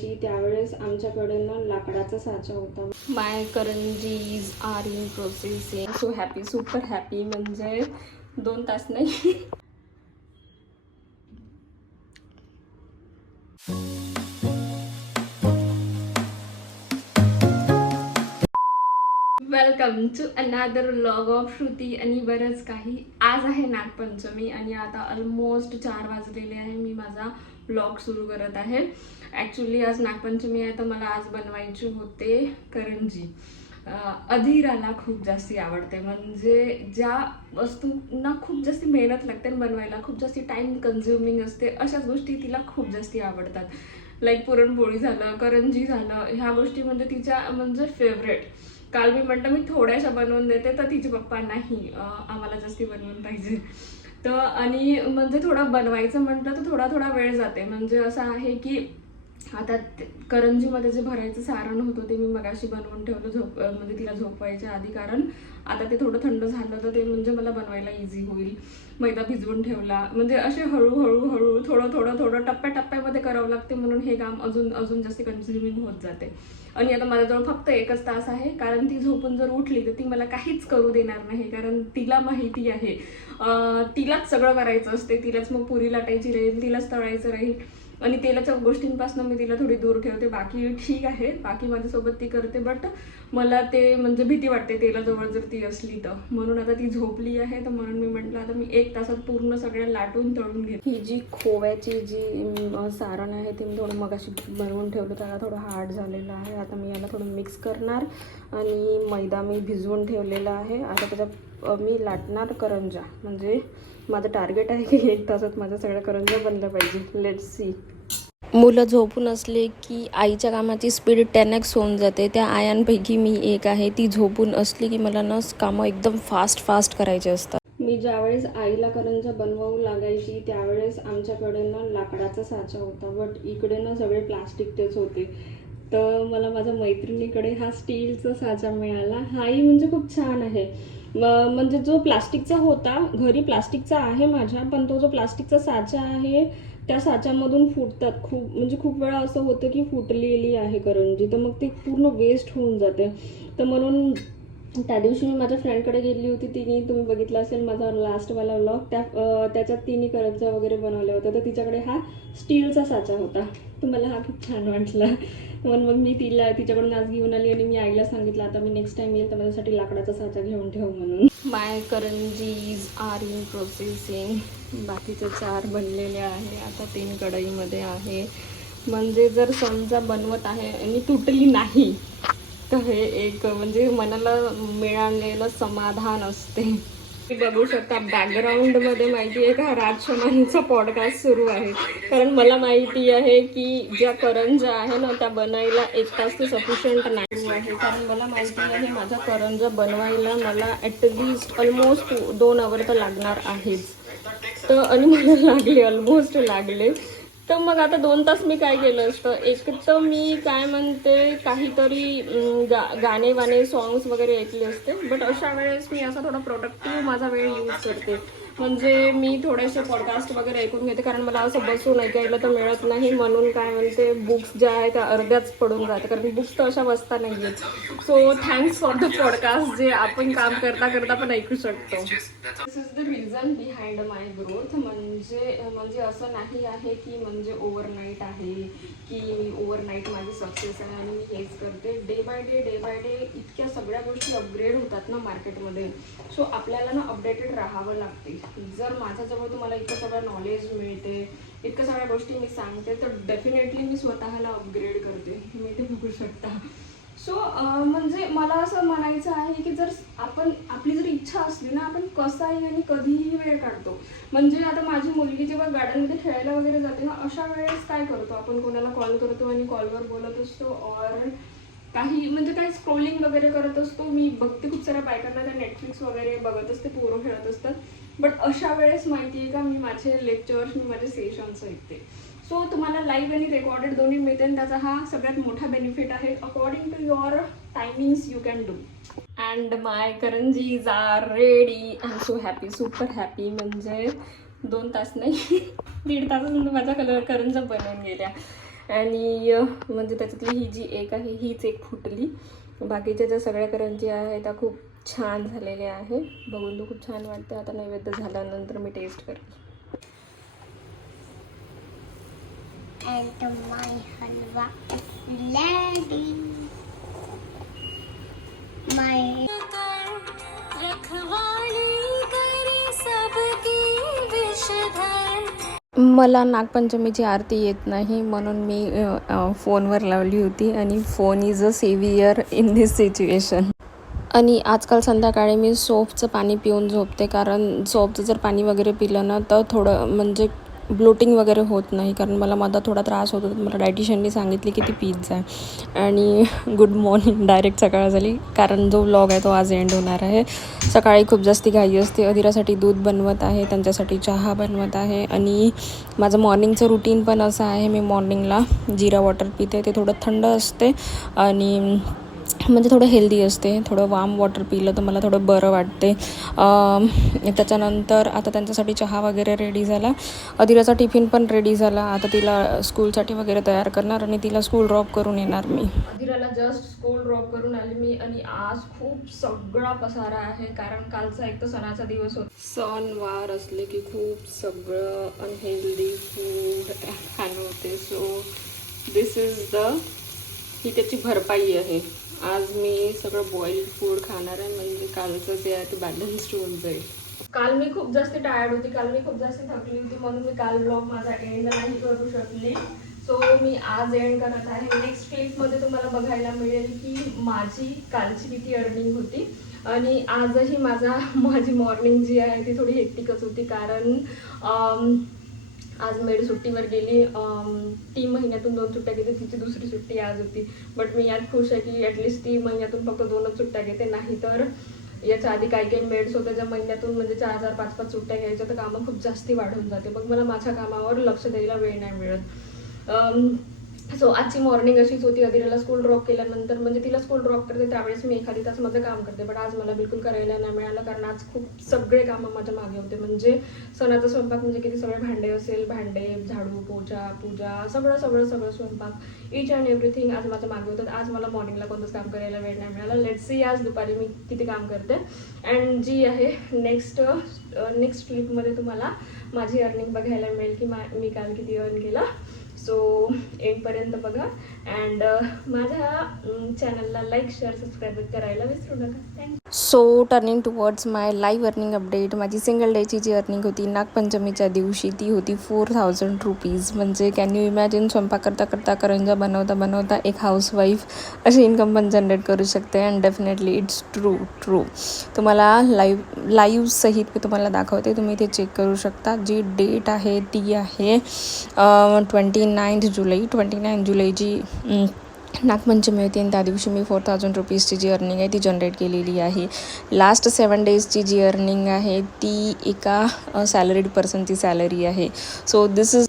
लागायची त्यावेळेस आमच्याकडे ना लाकडाचा साचा होता. My karanjis are in processing. So happy, super happy. म्हणजे 2 तास नाही. Welcome to another vlog of Shruti आणि बरंच काही. आज आहे नागपंचमी आणि आता ऑलमोस्ट 4 वाजलेले आहे. मी माझा व्लॉग सुरू करत आहे. ॲक्च्युली आज नागपंचमी आहे तर मला आज बनवायचे होते करंजी. अधीराला खूप जास्ती आवडते. म्हणजे ज्या वस्तूंना खूप जास्ती मेहनत लागते बनवायला, खूप जास्ती टाईम कन्झ्युमिंग असते, अशाच गोष्टी तिला खूप जास्ती आवडतात. लाईक पुरणपोळी झालं, करंजी झालं, ह्या गोष्टी म्हणजे तिच्या म्हणजे फेवरेट. काल मी म्हटलं मी थोड्याशा बनवून देते तर तिचे पप्पा नाही, आम्हाला जास्ती बनवून पाहिजे. तर आणि म्हणजे थोडं बनवायचं म्हटलं तर थोडा वेळ जाते. म्हणजे असं आहे की आता करंजीमध्ये जे भरायचं सारण होतं ते मी मगाशी बनवून ठेवलं म्हणजे तिला झोपवायच्या आधी, कारण आता ते थोडं थंड झालं तर ते म्हणजे मला बनवायला इझी होईल. मैदा भिजवून ठेवला. म्हणजे असे हळूहळू थोडं टप्प्यामध्ये करावं लागते, म्हणून हे काम अजून जास्त कन्झ्युमिंग होत जाते. आणि आता माझ्याजवळ फक्त 1च तास आहे, कारण ती झोपून जर उठली तर ती मला काहीच करू देणार नाही. कारण तिला माहिती आहे तिलाच सगळं करायचं असते. तिलाच मग पुरी लाटायची राहील, तिलाच तळायचं राहील आणि तेलाच्या गोष्टींपासून मी तिला थोडी दूर ठेवते. बाकी ठीक आहे, बाकी माझ्यासोबत ती करते, बट मला ते म्हणजे भीती वाटते तेलाजवळ जर ती असली तर. म्हणून आता ती झोपली आहे तर म्हणून मी म्हटलं आता मी 1 तासात पूर्ण सगळ्या लाटून तळून घेते. ही जी खोव्याची जी सारण आहे ते मी थोडं मगाशी बनवून ठेवलं, त्याला थोडं हार्ड झालेलं आहे. आता मी याला थोडं मिक्स करणार आणि मैदा मी भिजवून ठेवलेला आहे. आता त्याच्यात मी लाटणार करंजा. म्हणजे माझं टार्गेट आहे की 1 तासात माझ्या सगळ्या करंजा बनल्या पाहिजे. Let's see. मुलं झोपून असले की आईच्या कामाची स्पीड 10x होऊन जाते. त्या आयांपैकी मी एक आहे. ती झोपून असली की मला ना कामं एकदम फास्ट करायचे असतात. मी ज्यावेळेस आईला करंजा बनवू लागायची त्यावेळेस आमच्याकडे ना लाकडाचा साचा होता, बट इकडे ना सगळे प्लास्टिकचेच होते. तर मला माझ्या मैत्रिणीकडे हा स्टीलचा साचा मिळाला. हाही म्हणजे खूप छान आहे. म्हणजे जो प्लास्टिकचा होता, घरी प्लास्टिकचा आहे माझ्या, पण तो जो प्लास्टिकचा साचा आहे त्या साच्यामधून फुटतात खूप वेळा असं होतं की फुटलेली आहे करंजी, तर मग ती पूर्ण वेस्ट होऊन जाते. तर म्हणून त्या दिवशी मी माझ्या फ्रेंडकडे गेली होती. तिने, तुम्ही बघितला असेल माझा लास्टवाला व्लॉग, त्याच्यात तिने करंजा वगैरे बनवल्या होत्या. तर तिच्याकडे हा स्टीलचा साचा होता. तर मला हा खूप छान वाटला. म्हणून मग मी तिच्याकडून आज घेऊन आली आणि मी आईला सांगितलं आता मी नेक्स्ट टाइम येईल तर माझ्यासाठी लाकडाचा साचा घेऊन ठेव म्हणून. माय करंजीज आर इन प्रोसेसिंग. बाकीचे 4 बनलेले आहे. आता 3 कढईमध्ये आहे. म्हणजे जर समजा बनवत आहे आणि तुटली नाही तर हे एक म्हणजे मनाला मिळालेलं समाधान असते. बघू शकता बॅकग्राऊंडमध्ये माहिती आहे का, राजशमानीचा पॉडकास्ट सुरू आहे. कारण मला माहिती आहे की ज्या करंजा आहे ना त्या बनायला 1 तास ते सफिशियंट नाही आहे. कारण मला माहिती आहे माझ्या करंजा बनवायला मला ॲटलिस्ट ऑलमोस्ट 2 आवर तर लागणार आहेच. तर आणि मला लागले, ऑलमोस्ट लागले. तर मग आता 2 तास मी काय केलं असतं, एक तर मी काय म्हणते काहीतरी गाणे सॉंग्स वगैरे ऐकले असते. बट अशा वेळेस मी असा थोडा प्रोडक्टिव्ह माझा वेळ यूज करते. म्हणजे मी थोडेसे पॉडकास्ट वगैरे ऐकून घेते, कारण मला असं बसून ऐकायला तर मिळत नाही. म्हणून काय म्हणते बुक्स ज्या आहेत त्या अर्ध्याच पडून जाते, कारण बुक्स तर अशा बसता नाही आहेत. So thanks for the podcast जे आपण काम करता पण ऐकू शकतो. This is the reason behind my growth. म्हणजे असं नाही आहे की म्हणजे ओव्हरनाईट आहे की मी ओव्हरनाईट माझी सक्सेस आहे आणि मी हेच करते. डे बाय डे इतक्या सगळ्या गोष्टी अपग्रेड होतात ना मार्केटमध्ये. सो आपल्याला ना अपडेटेड राहावं लागते. जर माझ्याजवळ तुम्हाला इतकं सगळं नॉलेज मिळते, इतक्या सगळ्या गोष्टी मी सांगते, तर डेफिनेटली मी स्वतःला अपग्रेड करते. मी ते बघू शकता. सो म्हणजे मला असं म्हणायचं आहे की जर आपली जर इच्छा असली ना, आपण कसाही आणि कधीही वेळ काढतो. म्हणजे आता माझी मुलगी जेव्हा गार्डनमध्ये खेळायला वगैरे जाते ना, अशा वेळेस काय करतो आपण, कोणाला कॉल करतो आणि कॉलवर बोलत असतो, और काही स्क्रोलिंग वगैरे करत असतो. मी बघते खूप साऱ्या बायकांना त्या नेटफ्लिक्स वगैरे बघत असते, पोरं खेळत असतात. बट अशा वेळेस माहिती आहे का, मी माझे लेक्चर्स, मी माझे सेशन्स ऐकते. सो तुम्हाला लाईव्ह आणि रेकॉर्डेड दोन्ही मिळते आणि त्याचा हा सगळ्यात मोठा बेनिफिट आहे. According to your timings you can do. And my karanjis are ready. I am so happy, super happy. म्हणजे 2 तास नाही 1.5 तासानंतर माझ्या करंजा बनवून गेल्या. आणि म्हणजे त्याच्यातली ही जी एक आहे हीच एक फुटली. बाकीच्या ज्या सगळ्या करंज्या आहेत त्या खूप छान झालेल्या आहे. बघून तो खूप छान वाटते. आता नैवेद्य झाल्यानंतर मी टेस्ट करेन. And my halwa is ready. My मला नागपंचमीची आरती येत नाही म्हणून मी फोनवर लावली होती आणि phone is a saviour in this situation. आणि आजकाल संध्याकाळी मी सोपचं पाणी पिऊन झोपते, कारण सोपचं जर पाणी वगैरे पिलं ना तर थोडं म्हणजे ब्लोटिंग वगैरे होत नाही, कारण मला मधात थोडा त्रास होतो. मला डायटिशियननी सांगितली की ती पीत जा. आणि गुड मॉर्निंग, डायरेक्ट सकाळ झाली, कारण जो व्लॉग आहे तो आज एंड होणार आहे. सकाळी खूप जास्ती घाई असते. अधिरासाठी दूध बनवत आहे, त्यांच्यासाठी चहा बनवत आहे. आणि माझं मॉर्निंगचं रुटीन पण असं आहे, मी मॉर्निंगला जिरा वॉटर पिते. ते थोडं थंड असते आणि म्हणजे थोडं हेल्दी असते. थोडं वार्म वॉटर पिलं तर मला थोडं बरं वाटते. त्याच्यानंतर आता त्यांच्यासाठी चहा वगैरे रेडी झाला. अधिराचा टिफिन पण रेडी झाला. आता तिला स्कूलसाठी वगैरे तयार करणार आणि तिला स्कूल ड्रॉप करून येणार मी. अधिराला जस्ट स्कूल ड्रॉप करून आली मी. आणि आज खूप सगळा पसारा आहे, कारण कालचा एक तर सणाचा दिवस होता. सणवार असले की खूप सगळं अनहेल्दी फूड खाणं होते. सो दिस इज ही त्याची भरपाई आहे. आज मी सगळं बॉइल्ड फूड खाणार आहे, म्हणजे कालचं जे आहे ते बॅलन्स्ड होऊन जाईल. काल मी खूप जास्त टायर्ड होती, काल मी खूप जास्त थकली होती, म्हणून मी काल ब्लॉग माझा एंड नाही करू शकले. सो मी आज एंड करत आहे. नेक्स्ट क्लिपमध्ये तुम्हाला बघायला मिळेल की माझी कालची किती अर्निंग होती. आणि आजही माझी मॉर्निंग जी आहे ती थोडी हेक्टिकच होती, कारण आज मेड सुट्टीवर गेली. 3 महिन्यातून 2 सुट्ट्या घेते. तिची दुसरी सुट्टी आज होती. बट मी यात खुश आहे की ॲटलिस्ट 3 महिन्यातून फक्त 2च सुट्ट्या घेते. नाही तर याच्या आधी काही मेड्स होत्या ज्या महिन्यातून म्हणजे 4-4, 5-5 सुट्ट्या घ्यायच्या, तर कामं खूप जास्ती वाढून जाते. मग मला माझ्या कामावर लक्ष द्यायला वेळ नाही मिळत. सो आजची मॉर्निंग अशीच होती. अधिराला स्कूल ड्रॉप केल्यानंतर, म्हणजे तिला स्कूल ड्रॉप करते त्यावेळेस मी एखादी तास माझं काम करते. बट आज मला बिलकुल करायला नाही मिळालं, कारण आज खूप सगळे कामं माझ्या मागे होते. म्हणजे सणाचा स्वयंपाक म्हणजे किती सगळे भांडे असेल, भांडे, झाडू, पूजा सगळं स्वयंपाक, इच अँड एव्हरीथिंग आज माझ्या मागे होतं. आज मला मॉर्निंगला कोणतंच काम करायला वेळ नाही मिळाला. लेट्स सी आज दुपारी मी किती काम करते. अँड जी आहे नेक्स्ट क्लिपमध्ये तुम्हाला माझी अर्निंग बघायला मिळेल की मी काल किती अर्न केलं. सो एंडपर्यंत बघा. अँड माझ्या चॅनलला लाईक, शेअर, सबस्क्राईब करायला विसरू नका. थँक्यू. सो टर्निंग टुवर्ड्स माय लाईव्ह अर्निंग अपडेट. माझी सिंगल डेची जी अर्निंग होती नागपंचमीच्या दिवशी ती होती 4000 रुपीज. म्हणजे कॅन यू इमॅजिन, स्वयंपाक करता करंजा बनवता एक हाऊसवाईफ अशी इन्कम पण जनरेट करू शकते. And definitely it's true. तुम्हाला लाईव्ह सहित मी तुम्हाला दाखवते, तुम्ही इथे चेक करू शकता. जी डेट आहे ती आहे 29 जुलै जी नागपंचमी होती. आणि त्या दिवशी मी 4000 रुपीजची जी अर्निंग आहे ती जनरेट केलेली आहे. लास्ट 7 डेजची जी अर्निंग आहे ती एका सॅलरीड पर्सनची सॅलरी आहे. So this is